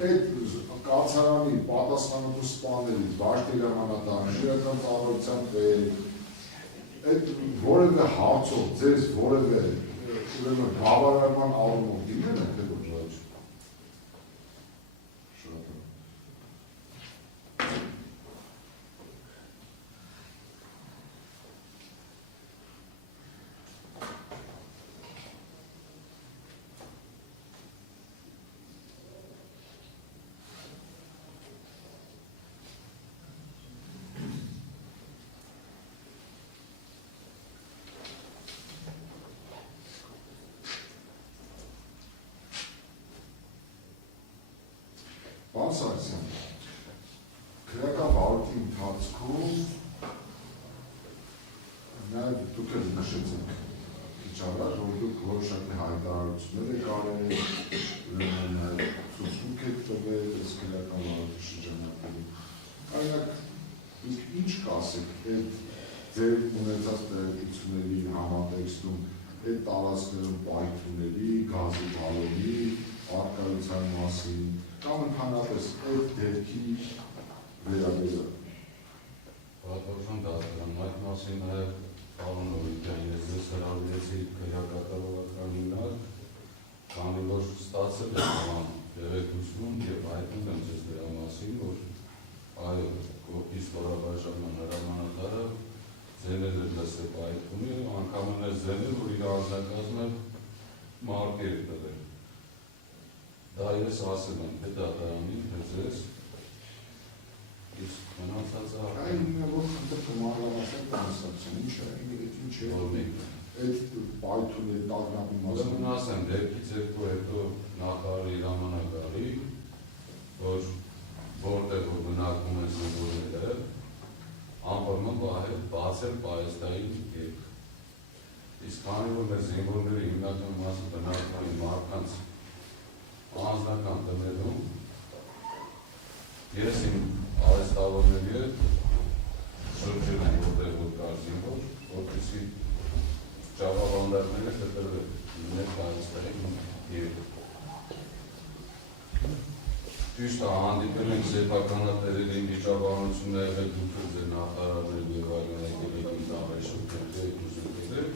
Այդ կացարանի պատասխանատու սպաներից Վարդի հրամանատարը, շիրական ծառայության այդ որևէ հարցով ձեզ որևէ բավարարման առումով դիմել եք թե ոչ։ Պարոն Սարգսյան, քրեական վարույթի ընթացքում նաև դուք էլ նշեցիք քիչ առաջ, որ դուք որոշակի հայտարարություններ եք արել, ցուցմունք եք տվել այս քրեական վարույթի շրջանակներում։ Օրինակ, ինչ կասեք այդ ձեր ունեցած տեղեկությունների համատեքստում, այդ տարածքներում պայթյունների, գազի բալոնի առկայության մասին, կամ ընդհանրապես այդ դեպքի վերաբերյալ։ Պատասխան դարձան, այդ մասին նաև պարոն Օրիկյան, ես ձեզ հրավիրեցի քրեակատարողական հիմնարկ, քանի որ ստացել եմ նման տեղեկություն եւ հայտնել եմ ձեզ դրա մասին, որ այո, կողքի ստորաբաժանման հրամանատարը ձենել էր լսել պայթյունի, անգամն է ձենել, որ իր անձնակազմը մարտեր է տվել։ Դա ես ասել եմ, հետա դրանին, ձեզ, իսկ մնացածը այն որ խնդրքը մանրամասնակ կանսացին, ինչ է, այդ պայթունի տագնապի մասին։ Ուրեմն ասեմ, դեպքից հետո նախարարի հրամանատարի, որ որտեղ որ բնակվում են զինվորները, անպայման բացել պահեստային կետ։ Իսկ քանի որ մեր զինվորները հիմնական մասը բնակվում են մարդկանց անձնական տներում, ես իմ արհեստավորների հետ շրջել եմ որտեղ որ կար զինվոր, որպեսզի ճաղավանդակները կտրվել մեր պահեստային կետ։ Ճիշտ է, հանդիպել ենք սեփականատերերի վիճաբանությունը եղել դուք ձեր նախարարներ եւ այլն եկել եք ինձ ամեշուք ուսուցել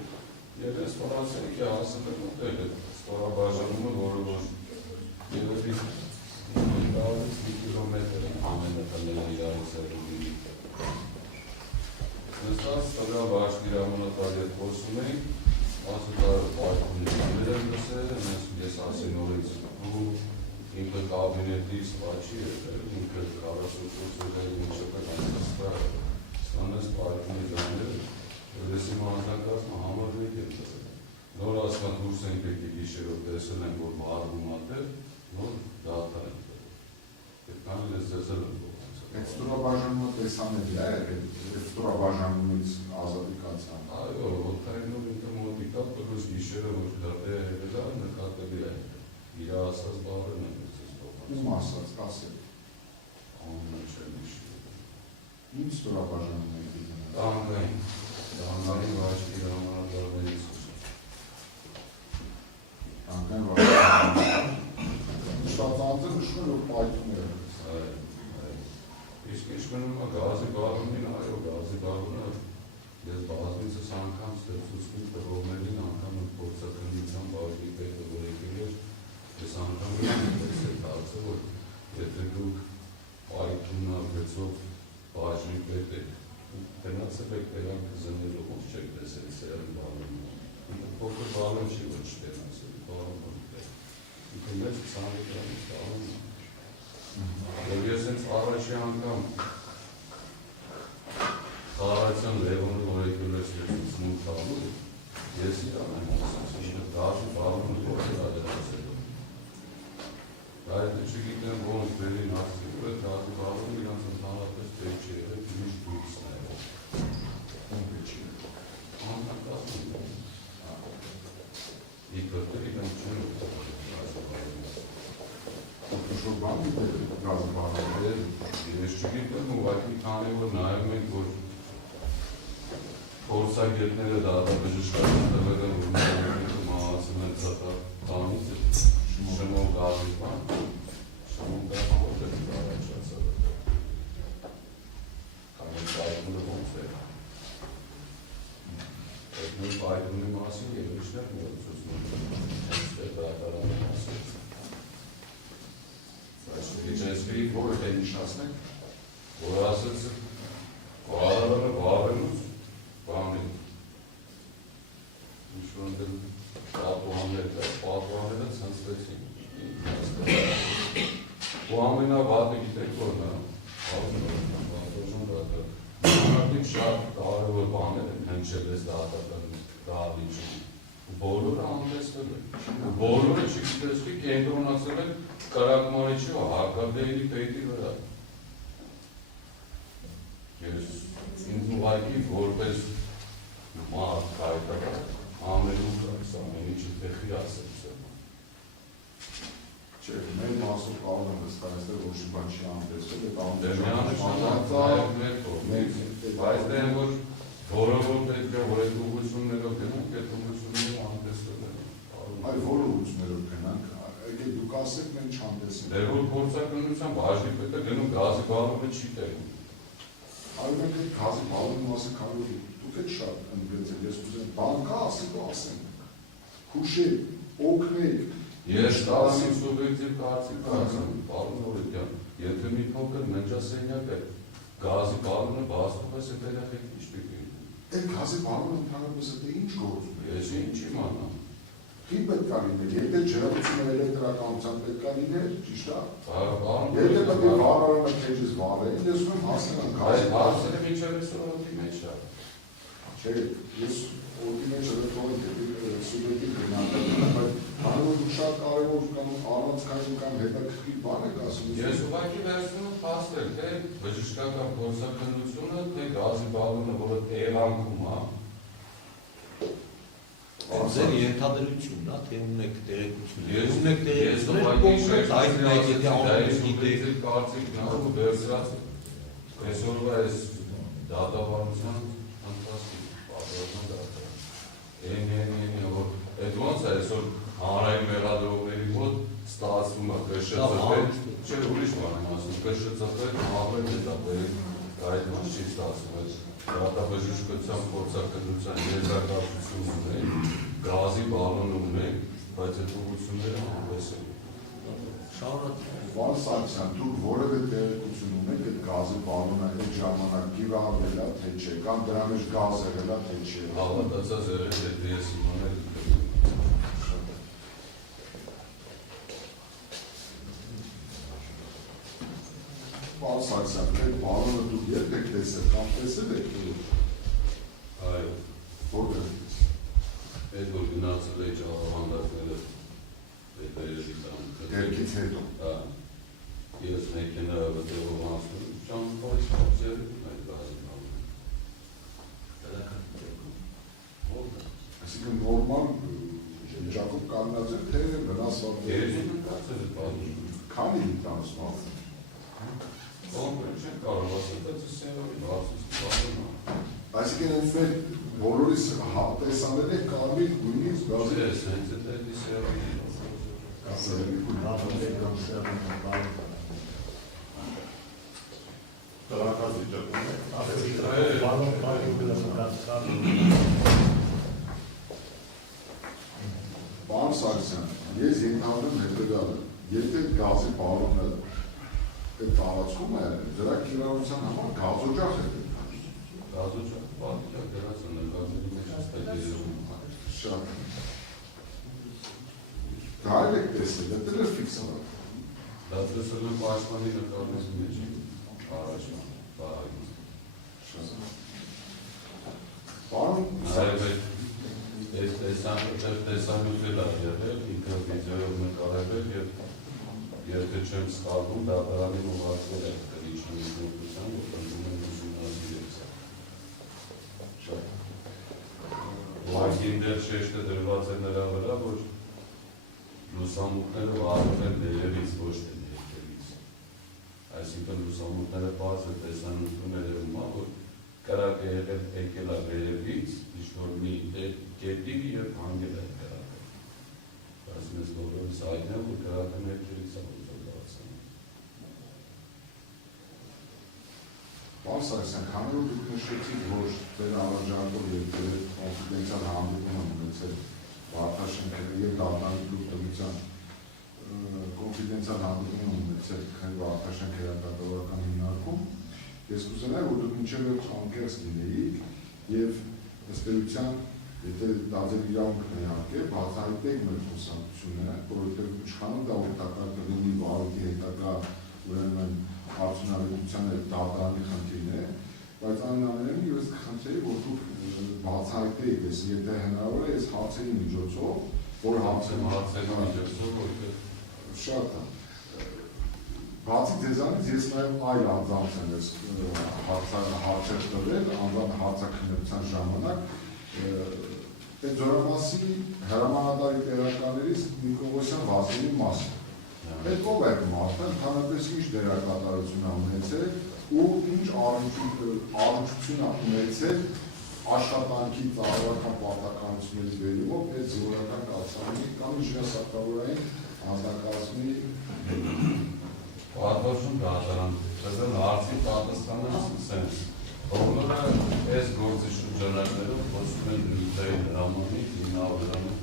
եւ ես ֆրանսիայի հասել եմ ուտել այդ ստորաբաժանումը, որը որ երևի 500 կիլոմետր ամենը տները իրարից եղել։ Նստած տվյալ Վարդի հրամանատարի հետ խոսում էինք, ասում տարը պայթյուններ եմ լսել, ես ասել նորից ու ինքը կաբինետից պաչի էր, ինքը 40% էր ինչպես անցստար, ստանես պայթյունի դաներ, որ ես իմ անձնակազմը համարվեք եմ տվել։ Նոր ասկան դուրս ենք եկի գիշերով տեսել ենք, որ մարվում ատել, նոր դատար ենք տվել։ Եվ կան ես ձեզ էլ եմ կողանց։ Այդ ստորաբաժանումը տեսանելի է, այդ ստորաբաժանումից ազատիկացան։ Այո, ոտքայինով ինքը մոտիկա, պրոս գիշերը, որ դատե եղել է, նկատելի է։ Իր ասած բառն են ես կողանց։ Ում ասած, ասել։ Անունը չեմ իշի։ Ինչ ստորաբաժանում եք դինում։ Տանկային, տանկային Վարդի հրամանատարներից։ Տանկային վարդի։ Շատ անձը նշում է, որ պայթյուններ են։ Իսկ ինչ մնում է գազի բալոնին, այո, գազի բալոնը ես բազմիցս անգամ ստեղծուցնի տվողներին անգամ փորձակնության բաժնի պետը, որ եկել էր, ես անգամ տեսել դարձը, որ եթե դուք պայթյունագծով բաժնի պետ եք, գնացել եք տեղանքը զնելու, ոնց չեք տեսել սերն բալոնը։ Ինքը փոքր բալոն չի, որ չտենացել, բալոն է։ Ինքը մեծ 20 լիտրանից բալոն է։ Եվ ես ինձ առաջի անգամ խաղարացյան լևոնը որ եկել ես ցուցմունք տալու, ես իրան եմ ասացի, դաժի բալոնը որ դրացել։ Այդ չգիտեմ ոնց բերին ասել, որ դաժի բալոնը իրանց ընդհանրապես տեղ չի եղել, ինչ դուրսն է եղել։ Ոնց չի։ Անհատական։ Իդոթը իրանց չեն Շո բանի գազի բալոններ, ես չգիտեմ ուղղակի քանի որ նայում ենք, որ փորձագետները դատաբժշկական տվել են, որ մահացել են ծտանից, շնով գազի բան, Սամունդար որտեղ առաջացավ է։ Կանոն պայթունը ոնց է։ Այդ նույն պայթունի մասին երեշներ մորցուցնում է դատարանի մասին։ Այս վիճեցվի որը թե նշասնեք, որ ասեց վարարանը վարելուց բանին։ Ինչ-որ ընդել պատուանները ծնցվեցին։ Ու ամենավատը գիտեք որն է, պատոժում դատը, մարդիկ շատ կարևոր բաներ են հնչել ես դահլիճում, ու բոլորը անտեսվել են, ու բոլորը չգիտեսվի կենտրոնացել են կրակմանիչի ու հարկադեյնի պետի վրա։ Ես ինձ ուղղակի որպես մարդ կայտակա ամենուր կայս ամեն ինչը տեխի ասել սեմ։ Չէ, մեր մասով կարող եմ վստահեցնել, որ շի բան չի անտեսվել, բայց դե որ որովոր պետք է որ այդ ուղղություններով գնանք, այդ ուղղությունները անտեսվել են։ Այ որ ուղղություններով գնանք, եկեք դուք ասեք մենք չանտեսենք։ Դե որ փորձակնությամբ հաշվի պետք է գնում գազի բալոնը չի տեղում։ Այո, մենք այդ գազի բալոնի մասը կարող դուք եք շատ ընդգծել, ես կուզեմ, բան կա ասեք ու ասենք, հուշեք, օգնեք։ Ես տալին սուբյեկտիվ կարծիք կարծեմ, պարոն Օրիկյան, եթե մի փոքր ննջասենյակ է, գազի բալոնը բացվում է, այդ երեխեք ինչ պետք է։ Այդ գազի բալոնը ընդհանրապես դա ինչ գործում է։ Ես ինչ իմանամ։ Ինչ պետք է լիներ, եթե ջրածությունը էլեկտրականությամբ պետք է լիներ, ճիշտ է։ Պարոն Եթե պետք է վարարանը քեջից վարել, ես ուզում հասկանամ Այս հարցերը մինչև այսօր օդի մեջ է։ Չէ, ես օդի մեջ ռեթորիկ սուբյեկտիվ գնահատել, բայց հանրություն շատ կարևոր կամ առանցքային կամ հետաքրքիր բան եք ասում։ Ես ուղղակի վերցնում եմ փաստել, թե բժշկական փորձաքննությունը, թե գազի բալոնը, որը տեղանքում է։ Ձեր ենթադրությունն է, թե ունեք տեղեկություն։ Ես ունեք տեղեկություն, այդ մեկ սուբյեկտիվ կարծիքն է, ու վերցրած այսօրվա այս դատավարության ընթացքի պատրաստման դատա։ որ այդ ոնց է այսօր հանրային մեղադրողների մոտ ստացվում է կշծվել, չէ ուրիշ բան եմ ասում, կշծվել հավեն հետապերի այդ մաս չի ստացվում, դատաբժշկության փորձաքննության եզրակացություն ունենք, գազի բալոն ունենք, բայց այդ ուղղությունները անպես են։ Վան Սարգսյան, դուք որևէ տեղեկություն ունեք այդ գազի բալոնը այդ ժամանակ կիրահարվել է, թե չէ, կամ դրա մեջ գազ եղել է, թե չէ։ Հավատացած եղել է, թե ես իմանել Վան Սարգսյան, այդ բալոնը դուք երբ եք տեսել, կամ տեսել եք։ Այո, որտեղ։ այդ որ գնացել է ճաղավանդակները Դերքից հետո։ Ես մեքենա վտեղով անցնում, ճանապարհից փոխել այդ գազի բալոնը։ Այսինքն նորմալ վիճակով կանգնած եք, թե վնասված եք։ Երևի նկատել է բալոնը։ Քանի տրանսպորտ։ Ոնց չեն կարող ասել, բայց սերովի բացուց բալոնը։ Այսինքն այս մեր բոլորիս տեսանել եք կարմիր գույնից գազի։ Ես հենց այդ սերովի Պարոն Սարգսյան, ես ենթադրում հետևյալը, եթե գազի բալոնը այդ տարածքում է, դրա կիրառության համար գազօջախ է պետք։ Գազօջախ, պատիճակ դրանց նկատելի մեջ հստակ երևում։ Շատ։ Դա էլ եք տեսել, դա էլ է ֆիքսավորել։ Դա տեսել եմ պաշտպանի նկարների մեջ առաջվա, բարագից։ Պարոն Սարգսյան, այս տեսանյութել է եղել, ինքը վիդեոյով նկարել և եթե չեմ սխալվում, դատարանին ուղղակել է կրիչն ինքնության, որ տնվում են ուսումնասիրեց։ Շատ։ Ուղղակին դեր շեշտը դրված է նրա վրա, որ լուսամուտները վարվում են ներերից, ոչ թե ներքևից։ Այսինքն լուսամուտները բաց է տեսանյութում երևում է, որ կրակը եկել է վերևից, ինչ-որ մի կետի և հանգել է կրակը։ Բայց մեզ բոլորս հայտնի է, որ կրակը ներքևից է ուզում բացել։ Պարոն Սարգսյան, քանի որ դուք նշեցիք, որ ձեր առաջարկով եւ ձեր կոնֆիդենցիալ հանդիպում ունեցել Վարդաշենքերը եւ Դատարանի դուրսության կոնֆիդենցիալ հանդիպում ունեցել Վարդաշենք հրապարակական հիմնարկում, ես կուզենայի, որ դուք մինչև անկեղծ լինեիք եւ ըստ էության, եթե դա ձեր իրավունքն է իհարկե, բացահայտեք մեր խոսակցությունը, որովհետեւ իշխանում դա օգտակար կլինի վարույթի հետագա ուրեմն արդյունավետության հետ Դատարանի խնդիրն է, բայց այնուամենայնիվ ես կխնդրեի, որ դուք բացահայտեիք, եթե հնարավոր է, այս հարցերի միջոցով, որ հարցերի միջոցով, շատ է։ Բացի ձեզանից ես նաև այլ անձանց եմ ես հարցեր տվել, անձան հարցաքննության ժամանակ, այդ Զորամասի հրամանատարի տեղականներից Նիկողոսյան Վասիլի մասին։ Այդ ով է մարդը, ընդհանրապես ինչ դերակատարություն է ունեցել ու ինչ առնչություն է ունեցել աշխատանքի ծառայական պարտականությունների վերումով այդ զինվորական կազմի կամ ինժեներսակրավորային անձնակազմի Պատվաշուն դատարան, դրան հարցի պատասխանը ասեն, բոլորը այս գործի շրջանակներով խոսում են նյութային հրամանից, հիմնավորանում,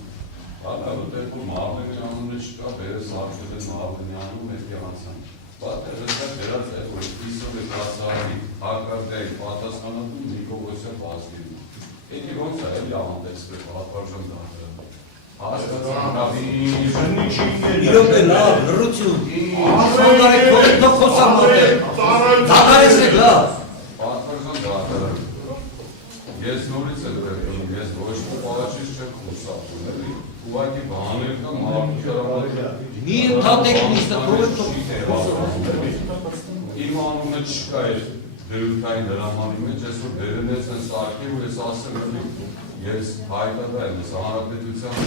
Ալավոտերքում Մահմենի անունը չկա, բերես հարցել են Մահմենի անուն հետի անցան։ Պատերեսը դերած է, որ իսով է կացարի հակարդայի պատասխանատուն Նիկողոսյան Վազգիրն։ Էդի ոնց է, էլի ավանդեքսպեր պատվաշան դատարան։ Իրոք է լավ, լրություն, սանդարեք հորիթով խոսամոտ է, դատարես է լավ։ Պատվաշան դատարան, ես նորից է դրեկնում, ես ոչ պողաչից չեմ խոսապում, էլի, ուղակի բաներ կա մարդու շարավարի մի ընդհատեք նիստը, հորիթով իմ անունը չկա էր դրութային հրամանի մեջ, ես որ դերենեց են սարքի ու ես ասեմ էլի, ես հայտատա եմ, ես հանրապետության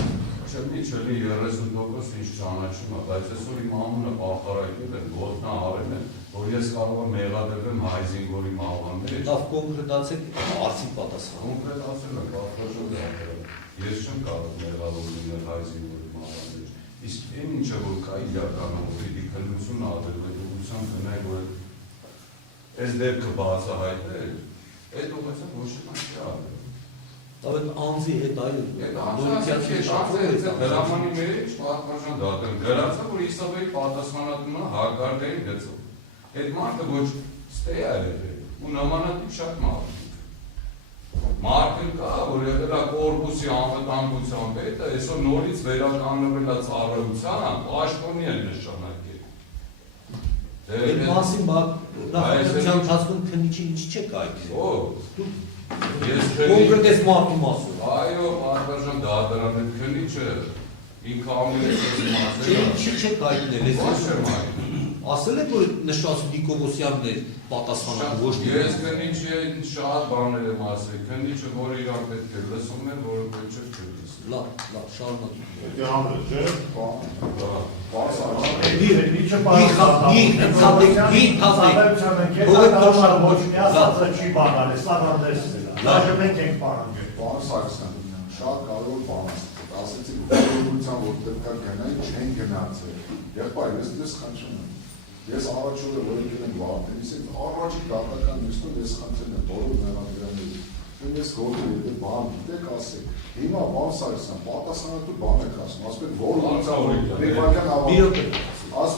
չմի չլի 30% ինչ ճանաչում է, բայց այսօր իմ անունը պարտարակել են, ոտնա արել են, որ ես կարող եմ մեղադրվեմ հայ զինվորի մահվաններ։ լավ կոնկրետացեք արցի պատասխան։ Կոնկրետացել եմ, պատվաշան դատարան, ես չեմ կարող մեղավոր լինել հայ զինվորի մահվաններ։ Իսկ այն ինչը որ կա իրականում, որ իդի քննություն արվել, այդ ուղղությամբ գնայ, որ այս դեպքը բացահայտել, այդ ուղղությամբ ոչ մի չի արվել։ Տավ այդ անձի հետ այլ հրամանի մեջ պատվաշան դատարան գրած է, որ Իսավեի պատասխանատունը հակարդային գծով։ Այդ մարդը ոչ ստե է ու նմանատիպ շատ մարդն կա, որ եղել է կորպուսի անվտանգության պետը, այսօր նորից վերականգնվել է ծառայության, պաշտոնի են նշանակել։ Այդ մասին նախագծության ընթացքում քննիչի ինչ չեք այդի։ Կոնկրետես մարդու մասում։ Այո, պատվաշան դատարան այդ քննիչը ինքը ամենից մասը։ Ինչի չեք այդնել, Ոչ եմ այդնել։ ասել եք, որ նշված Նիկողոսյանն էր պատասխանատու ոչ մի։ Ես քննիչի շատ բաներ եմ ասել, քննիչը, որ իրան պետք է լսում են, որը պետք չէ չլսի։ Լավ, շարունակենք։ Պարոն Սարգսյան, շատ կարևոր բան է, ասեցիք բոլորության, որ պետք է գնային, չեն գնացել։ Եղբայր, ես խնդրում եմ, ես առաջ օրը որ եկել եմ Վարդենից, առաջի դատական նիստում ես խնդրել եմ բոլոր մեղադրյալներին, ես գործը եթե բան գիտեք ասեք, հիմա պարոն Սարգսյան, պատասխանատու բան եք ասում, ասում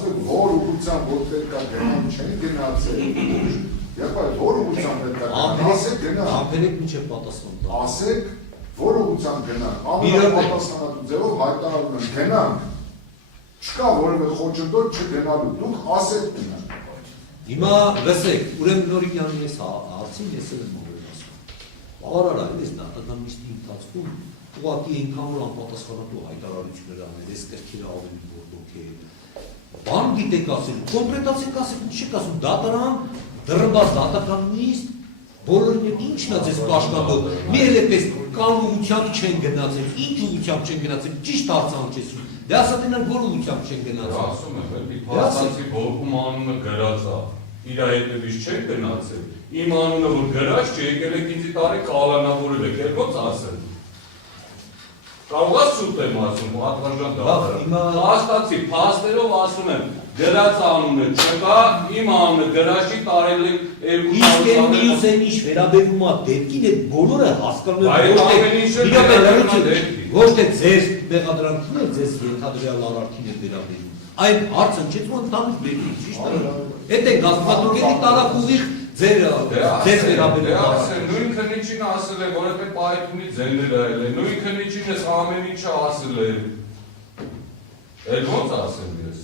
եք որ ուղղությամբ որ պետք է գնային, չեն գնացել, եղբայր, որ ուղղությամբ պետք է գնային, ասեք գնան, ամբերեք միջև պատասխան տա։ ասեք, որ ուղղությամբ գնան, ամենապատասխանատու ձևով հայտարարում են գնանք, չկա որևէ խոչընդոտ չգնալու, դուք ասեք գնանք։ Հիմա լսեք, ուրեմն նորինյանի ես հարցին ես եմ մորել ասում։ Բավարար է, ես դատական նիստի ընթացքում ուղղակի այնքան որ անպատասխանատու հայտարարություններ անել, ես կրքերը ավելի բորբոք է։ Բան գիտեք ասել, կոնկրետացեք ասեք, չեք ասում, դատարան, դրված դատական նիստ, բոլորին ինչն է ձեզ պաշտպանում, մի էլ էպես կան ուղղությամբ չեն գնացել, ինչ ուղղությամբ չեն գնացել, ճիշտ հարցան չես ուղղ, դե ասա դենան որ ուղղությամբ չեն գնացել։ Ասում եմ, էլի փաստացի բողոքում անունը գրած է, իր հետևից չեն գնացել, իմ անունը որ գրած չէ, եկել եք ինձի տարի կալանավորել եք, ոնց ասել։ Կարող ես սուտ եմ ասում, պատվարժան Լավ, դատարան։ հիմա Փաստացի, փաստերով ասում եմ, գրած անունը չկա, իմ անունը գրաշի տարել եմ իսկ այն մյուսեն ինչ վերաբերում է դեպքին, այդ բոլորը հասկանում Այդ ամեն ինչը վերաբերում է ոչ թե ձեր մեղադրանքին է, ձեզ ենթադրյալ արարքին է վերաբերում։ Այդ հարցը չէ՞ որ ընդհանուր բերում, ճիշտ է։ Այդ է գազպատոգենի տարակ ուղիղ ձեր վերաբերում։ Դե նույն քննիչին ասել է, որ այդ պայթունի ձեններ այլ է, նույն քննիչին ես ամեն ինչը ասել է։ Էլ ոնց ասեմ ես։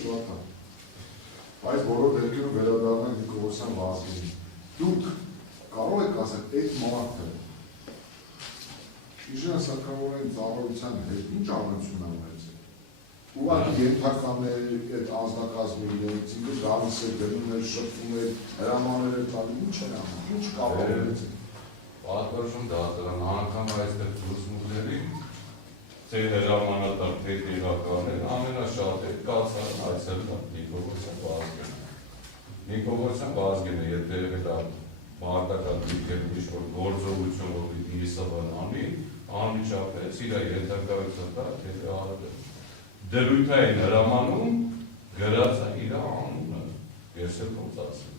Շատ է։ Այս բոլոր դեպքերում վերադառնանք Նիկողոսյան Վազգենին։ Դուք կարող եք ասել, այդ մարդը իժենասակավորային ծառայության հետ ինչ առնություն է ունեցել։ Ուղղակի ենթականներ այդ անձնակազմին ինքը գալիս է դնում էր, շփվում էր, հրամաններ էր տալի, ինչ էր անում, ինչ կարող է ունեցել։ Պատվարժան դատարան անգամ այստեղ դուրսմուտների ձեր հրամանատար թե տեղականներ ամենաշատը կացարան այցելն է Նիկողոսյան Վազգենը։ Նիկողոսյան Վազգենը եթե դա մարտական դիրքեր ինչ-որ գործողություն որ պիտի իսավան անմիջապես իր ենթակայության տա թե դրույթ են հրամանում գրած է իր անունը, ես էլ ոնց ասեմ։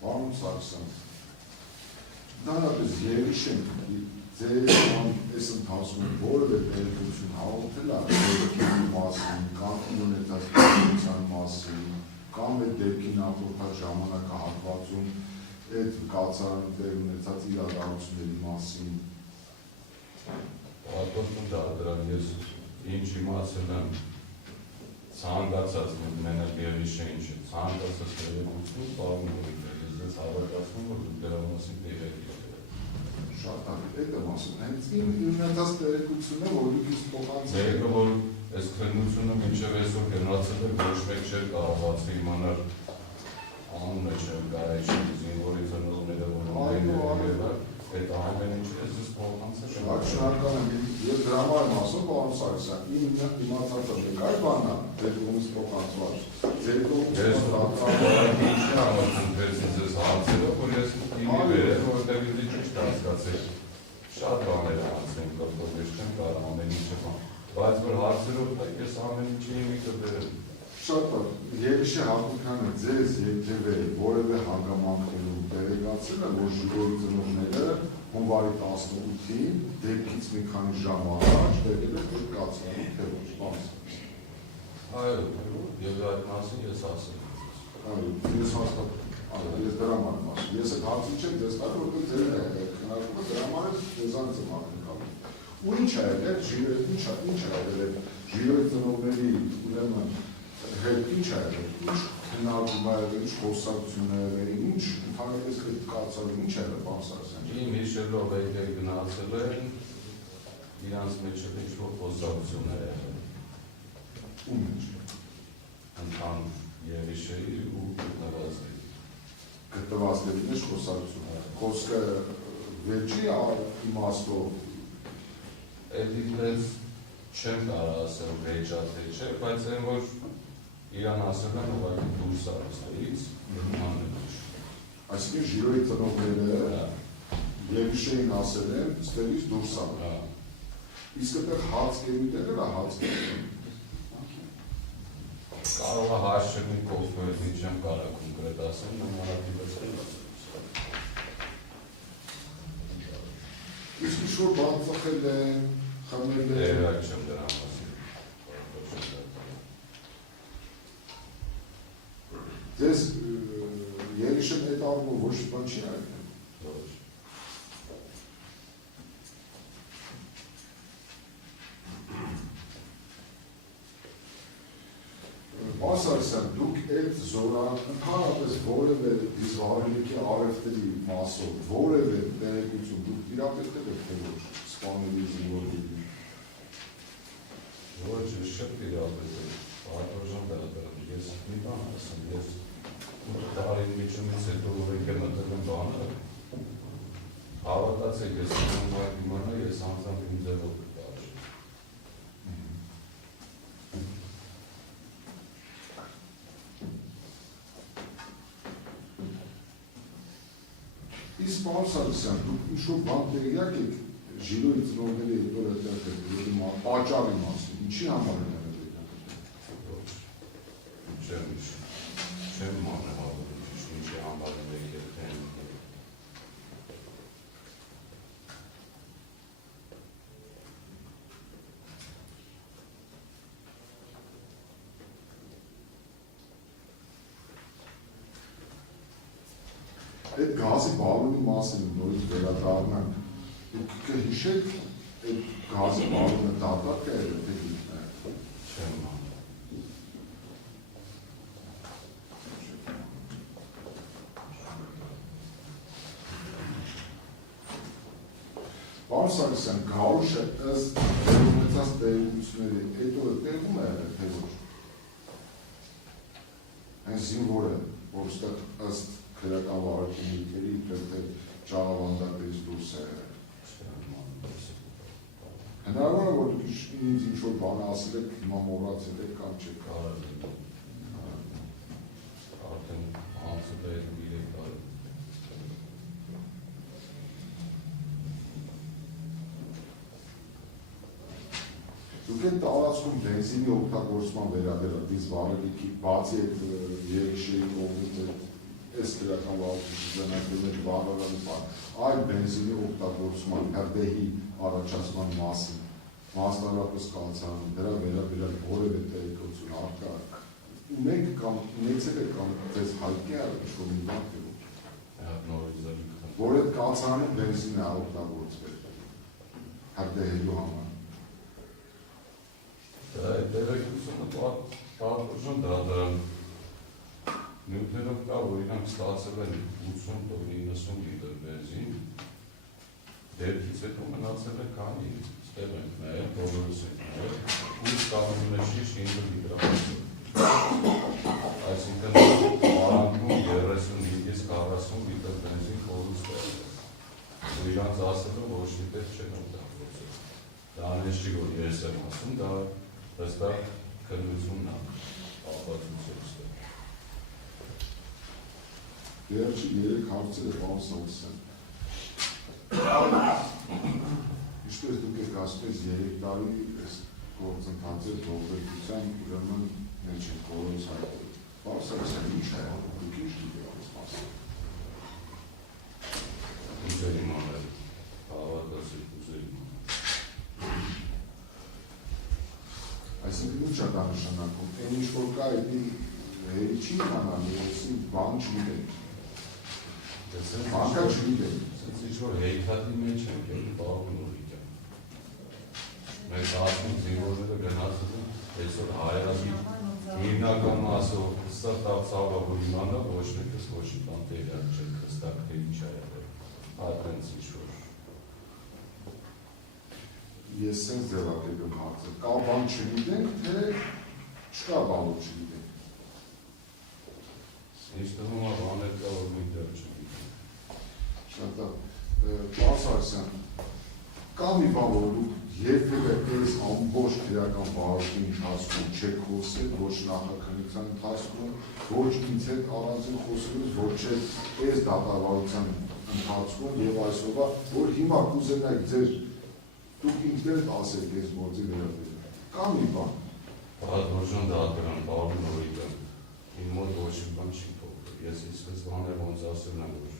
Պարոն Սարգսյան, դարապես երիշ ենք ձեր այս ընթացքում որևէ տեղեկություն հաղորդել է դեպքի մասին, կամ ունեցած տեղեկության մասին, կամ այդ դեպքի նախորդած ժամանակահատվածում այդ կացարանը տեղ ունեցած իրադարձությունների մասին։ Պատվարժան դատարան ես ինչ իմացել եմ ցանկացած մենակ երիշը ինչ է, ցանկացած տեղեկություն պարոն Գորիկյան, ես հավատացնում որ դուք դրա մասին տեղեկ եք։ Շատ այդ եմ ասում, հենց իմ ունեցած տեղեկությունն է, որ դուք ինձ փոխանցել եք։ Մեկը որ այս քննությունը մինչև այսօր գնացել է ոչ մեկ չէր կարողացել իմանալ անունը չեմ կարայի չեմ զինվորի ծնողները որոնք այդ ամեն ինչը ես փոխանցել եմ։ Շատ շնորհակալ եմ, ես դրա համար եմ ասում, պարոն Սարգսյան, իմ իմացածը մեկ այլ բանն է, ձեր կողմից փոխանցված։ Ձեր Ես դատարանի ինչի համար ծնվեցին ձեզ հարցերը, որ ես իմի վերել, որտեղ ինձ ճիշտ հասկացել։ Շատ բաներ անցնեմ կողմով, ես չեմ կարող ամեն ինչը բան, բայց որ հարցերով տակ ես ամեն ինչի իմի կբերեմ։ Շատ երիշը Հակոբյանը ձեզ երբևէ որևէ հանգամանքներում տեղեկացել է, որ ժիրոյի ծնողները հունվարի 18-ին դեպքից մի քանի ժամ առաջ տեղել են այդ կացարանի թե ոչ, բանս։ Այո, եւ այդ մասին ես ասել եմ։ Այո, ես հաստատ ես դրա համար եմ ասում։ Ես այդ հարցի չեմ ձեզ տալու, որտեղ ձեր քննարկումը դրա համար է ձեզանից եմ ակնկալում։ Ու ինչ է եղել, ինչ է եղել ժիրոյի ծնողների ուրեմն հետ ինչ է եղել, ինչ քննարկում է եղել, ինչ խոսակցություն է եղել, ինչ ընդհանրապես այդ կացարանը ինչ է եղել, պարոն Սարգսյան։ Իմ հիշելով եկել գնացել են, իրանց մեջ ինչ-որ խոսակցություն է եղել։ Ում մեջ։ Ընդհանուր երիշեի ու գտնվածների։ Գտնվածների մեջ խոսակցություն։ Խոսքը վերջի իմաստով։ Էդիկպես չեմ կարող ասել վեճա թե չէ, բայց այն որ իրան ասել են ուղղակի դուրս արստից անելուց։ Այսինքն ժիրոյի ծնողները երիշեին ասել են, ստերից դուրս արել։ Իսկ այդտեղ հացկերույթ եղել է հացկերույթ։ Կարող է հաշվի կողմերից չեմ կարող կոնկրետ ասել, նմանատիպս եմ ասել։ Իսկ ինչ-որ բան ծխել են, խմել են։ Տեղակ չեմ դրա մասին։ Ձեզ երիշեն այդ առումով ոչ բան չի այդել։ Պարոն Սարգսյան, դուք այդ ընդհանրապես որևէ դիզվարելիքի արևտերի մասով, որևէ տեղեկություն դուք տիրապետել եք թե ոչ, սպաների զինվորների։ Ոչ, ես չեմ տիրապետել, պատվարժան դատարան, ես մի բան ասեմ, ես տարին միջումից հետո որ եկել մտել եմ բանը, հավատացեք, ես իմանա, ես անձամբ իմ ձևով կտարժ։ Իսկ պարոն Սարգսյան, դուք ինչ-որ բան տեղյակ եք ժիրոյի ծնողների հետո հետաքրքրել պատճառի մասին, ինչի համար են հետաքրքրել։ Չեմ մանրամասն ինչի համար են եկել։ Այդ գազի բալոնի մասին նորից վերադառնանք, դուք կհիշեք այդ գազի բալոնը դատարկ է եղել, թե գիտն է։ Չեմ մանր։ Պարոն Սարգսյան, Գարուշը ըստ ունեցած տեղեկությունների հետո տեղում է եղել, թե ոչ։ Այն զինվորը, որ ստեղ ըստ քրեական վարակումների թե ճանավանդակներից դուրս է եղել։ Հնարավոր է, որ դուք ինձ ինչ-որ բան ասել եք, հիմա մոռացել եք կամ չեք Արդեն անցել է 3 տարի։ Դուք այդ տարածքում բենզինի օգտագործման վերաբերյալ դից վարելիքի բացի այդ երեքշեի կողմից այս քրեական վարակությունների մեջ վարարանի բան, այլ բենզինի օգտագործման հրդեհի առաջացման մասին, մասնավորապես կալցանում, դրա վերաբերյալ որևէ տեղեկություն առկա ունեք կամ ունեցել եք կամ ձեզ հայտնի է ինչ-որ մի բան թե ոչ։ Որ այդ կալցանում բենզինը օգտագործվել հրդեհելու համար։ Տեղեկությունը պատվժն դրան նյութերով կա, որ իրանք ստացել են 80-90 լիտր բենզին, դերքից հետո մնացել է քանի, ստեղ ենք նայել, բոլորս ենք նայել, 8 կամում է շիշ 5 լիտր ամսել։ Այսինքն պարանքում 35-40 լիտր բենզին խորուս տեղել է։ Ու իրանք ասել են, ոչ լիտր չեն օգտագործել։ Դա անես չի, որ ես եմ ասում, դա հստակ քննությունն է, ապացուցել ստեղ։ Վերջի 3 հարցերը պարոն Սարգսյան։ Ինչպես դուք եք ասում ես 3 տարի այս գործընթացը ողբերգության ուրեմն մեջ են բոլորս հայտնել։ Պարոն Սարգսյան, ինչ է, դուք ինչ գիտեք այս մասին։ Ուզերի մանել, հավատացիք ուզերի մանել։ Այսինքն ինչ է դա նշանակում, այն ինչ որ կա այդ հերի չի իմանալ, որսի բան չգիտեք։ Բանկա չգիտեք։ Սենց ինչ-որ հեյթատի մեջ ենք են պարոն Նորիկյան։ Մենք ասում զինվորները գնացել են, այսօր հայրազի հիմնական մասով սրտավ ծավա, որ իմանա, ոչ մեկս ոչ մի բան տեղյակ չեք հստակ, թե ինչ է եղել։ Այդպես ինչ-որ։ Ես սենց ձևակերպեմ հարցը, կա բան չգիտենք, թե չկա բան որ չգիտենք։ Ինչ թվում է բաներ կա, որ մենք դեռ չգիտենք։ Շատ լավ, պարոն Սարգսյան, կա մի բան, որ դուք երբևէ այս ամբողջ քրեական վարորդի ընթացքում չեք խոսել, ոչ նախաքննության ընթացքում, ոչ ինձ հետ առանձին խոսելուց, ոչ չեք այս դատավարության ընթացքում եւ այսօրվա, որ հիմա կուզենայիք ձեր դուք ինքներդ ասեք այս գործի վերաբերյալ։ Կա մի բան։ Պատվժան դատարան, պարոն Նորիկյան, իմ մոտ ոչ մի բան չի փոխվել։ Ես իսկս բաներ ոնց ասել եմ, որ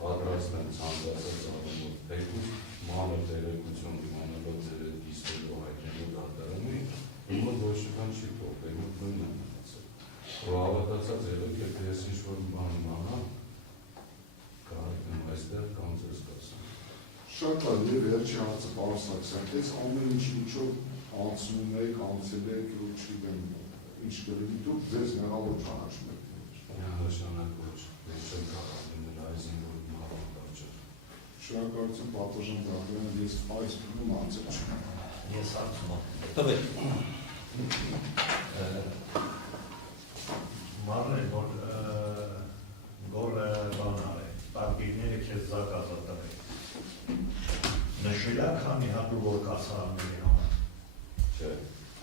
պատրաստ եմ ցանկացած առումով, թեկուզ մանր տեղեկություն իմանալով ձեր դիստերով հայտնելու դատարանի, իմ մոտ ոչ մի բան չի փոխվել, իմ մոտ նույնն եմ մնացել։ Որ հավատացած եղեք, եթե ես ինչ-որ բան իմանամ, կհայտնեմ այստեղ կամ ձեզ կասեմ։ Շատ լավ, եւ վերջի հարցը պարոն Սարգսյան, այս ամեն ինչով անցնում եք, անցել եք, ու չգիտեմ, ինչ կլինի, դուք ձեզ մեղավոր ճանաչում եք։ Միանշանակ ոչ, ես չեմ կարող լինել այս զինվորի մահվան պատճառ։ Շնորհակալություն պատվժան դատարան, ես այս բնում անցել չեմ։ Ես հարցում եմ։ Տվեք։ Մարն է, որ բան արե, տարկիրները քեզ զակազա տվեք։ Նշել է քանի հատու որ կասարանների համար։ Չէ,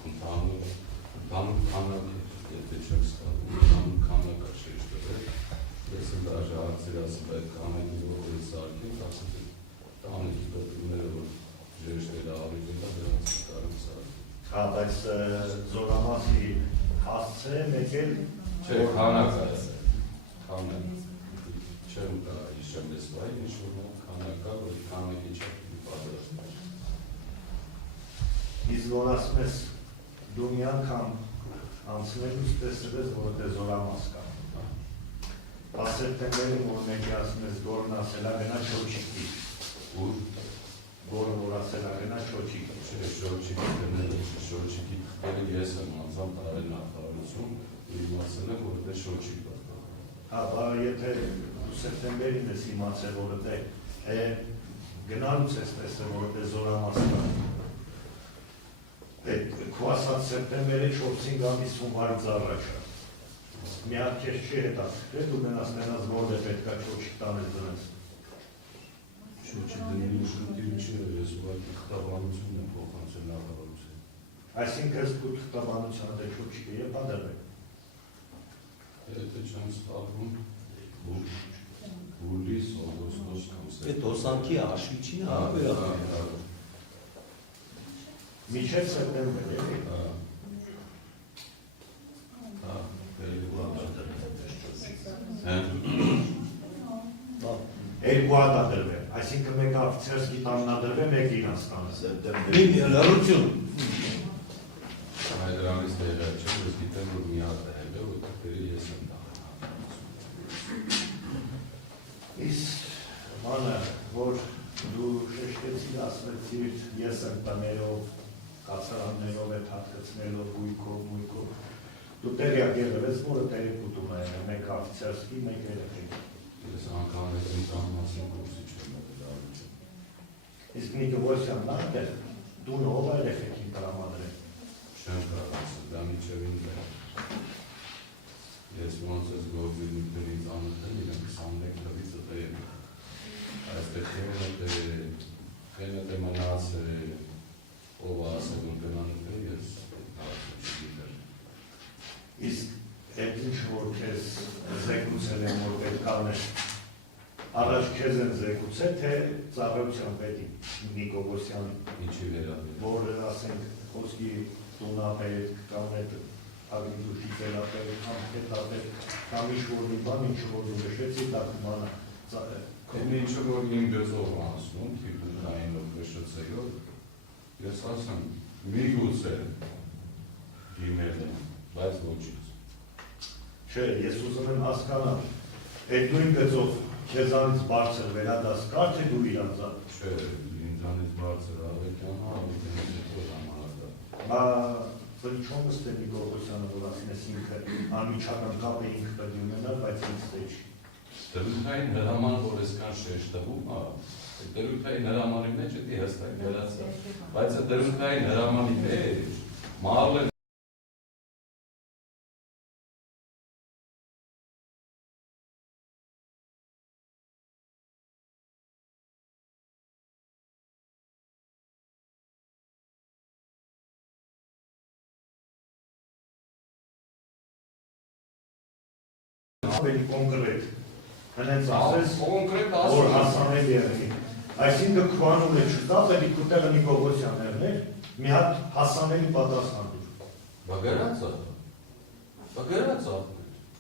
ընդհանուր քանակ, եթե չեմ ստանում, ընդհանուր քանակը չէր տվել, Ես դաժե հարցեր ասում այդ կանայքի ողորի սարքին, ասում տանիքի պետումները, որ ժեշտերը ավիտ դա դրանց կարում սարքին։ Հա, բայց զորամասի հասցե մեկ էլ Չէ, քանակը, չեմ կա իշեմ ես վայ, ինչ-որ քանակա, որ կանայքի չեպի պատրաստներ։ Իսկ որ ասում ես դու մի անգամ անցնելուց տեսել ես, որ դե զորամաս կա։ Սեպտեմբերի որ մեկի ասում ես գորն ասելա գնա չոչիկի։ Ուր Գորը որ ասելա գնա չոչիկի։ չէ, շոչիկի գնել, շոչիկի թխկերը ես եմ անձամ տարել նախարարություն, իմացել եմ, որ դե շոչիկ բա։ Հա, բա եթե դու սեպտեմբերին ես իմացել, որ դե գնալուց ես տեսել, որ դե զորամաս կա։ Քո ասած սեպտեմբերի 4-ին գամիս հունվարից առաջ է։ Մի հատ քեզ չի հետաքրքրել, դու գնաս նրանց որտե պետքա չոչիկ տանել դրանց։ Շոչի դնելու շուտի չի, ես ուղղակի խտաբանություն եմ փոխանցել նախարարություն։ Այսինքն դու խտաբանության դե չոչիկը եւ բادرվել։ Եթե չեմ սխալվում, հուլիս, օգոստոս կամ Այդ հոսանքի աշվիչին հարաբերական։ Միջև սեպտեմբեր էլի։ Երկու հատ ադրվել, այսինքն մեկ աֆիցերսկի տաննադրվել, մեկ իրանստանը։ Մի լարություն։ Դրանից տեղը չեմ, ես գիտեմ, որ մի հատ է հեղել, որ տղերի ես եմ Իսկ մանը, որ դու շեշտեցիր, ասվեցիր, ես եմ տներով, կացարաններով է թատկցնելով, գույքով, դու տեղյակ եղել ես, որը տեղի կուտում է, մեկ աֆիցերսկի, մեկ երեխեք։ Ես անգամ ես մի տանմասին կուրսի չեմ դարություն։ Իսկ Նիկովոսյանն ատեր, դու նով երեխեքին տրամադրել։ Չեմ կարացել, դա միջևին դե։ Ես ոնց ես գործինիքներից անըթել, իրեն 21 թվից ըտե եմ։ Այստեղ խենët է մնաց, ով ասել, որ գնանուտ է, ես կարացել չգիտեր։ Իսկ այդ ինչ որ քեզ զեկուցել են, որ պետք աներ, առաջ քեզ են զեկուցել, թե ծառայության պետի Նիկովոսյանի, Ինչի վերաբերել։ որ ասենք խոսքի տունապետ կամ այդ ագնտուշի ծելապետ կամ հետապետ կամ ինչ-որ մի բան, ինչ-որ դու նշեցի, դա կմանը Ինչը որ իմ գծով անցնում, թիպուկայինով նշեցեյով, ես ասեմ, միգուց է իմել եմ, բայց ոչից։ Չէ, ես ուզում եմ հասկանալ, այդ նույն գծով քեզանից բարձր վերադաս կար, թե դու իրանցատ։ Չէ, ինձանից բարձր ավետյան հավիտենից հետո ժամանակը։ Բա ծրիչոն ըստ է Նիկովոսյանը, որ ասին ես ինքը անմիջական կապ է ինքը պետք ունենալ, բայց ինձ թե չի։ Դրութային հրաման, որ ես կան շեշտվում, դրութային հրամանի մեջ էդի հստակ վերացա, բայց դրութային հրամանի մեջ մահալ են ավելի կոնկրետ, հենց ասես, կոնկրետ որ ասում հասանել եղնի։ Այսինքն քվանուն է չտա, պետք կուտեղը Նիկովոսյան եղներ, մի հատ հասանելի պատասխան դուր։ Բա գրացա։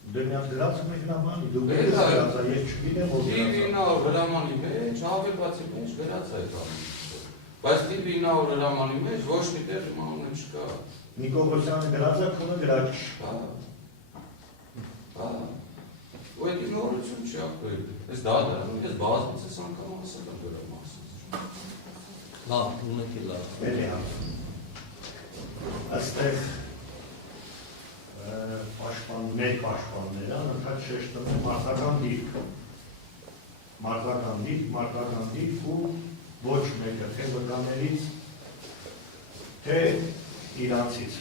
Դե մի հատ գրած մեկնաբանի, դու Բե, դա գրած, ես չգիտեմ, որ գրած։ 900 հրամանի մեջ, հավելվածի մեջ գրացա այդ ամենը։ Բայց 900 հրամանի մեջ ոչ մի տեղ իմ անունը չկա։ Նիկովոսյանը գրած է, քունը գրած չի։ Հա։ Ու այդ նորություն չի ակտուել։ Ես դա ես բազմիցս անգամ ասել եմ դրա մասին։ Լավ, ունեք էլ լավ։ Էլի հա։ Այստեղ մեր պաշտպանները անընդհատ շեշտում են մարտական դիրք ու ոչ մեկը թե վկաներից, թե իրանցից։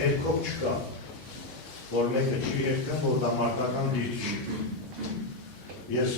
Երկով չկա, որ մեկը չի երկն, որ դա մարտական դիրք չի։ Ես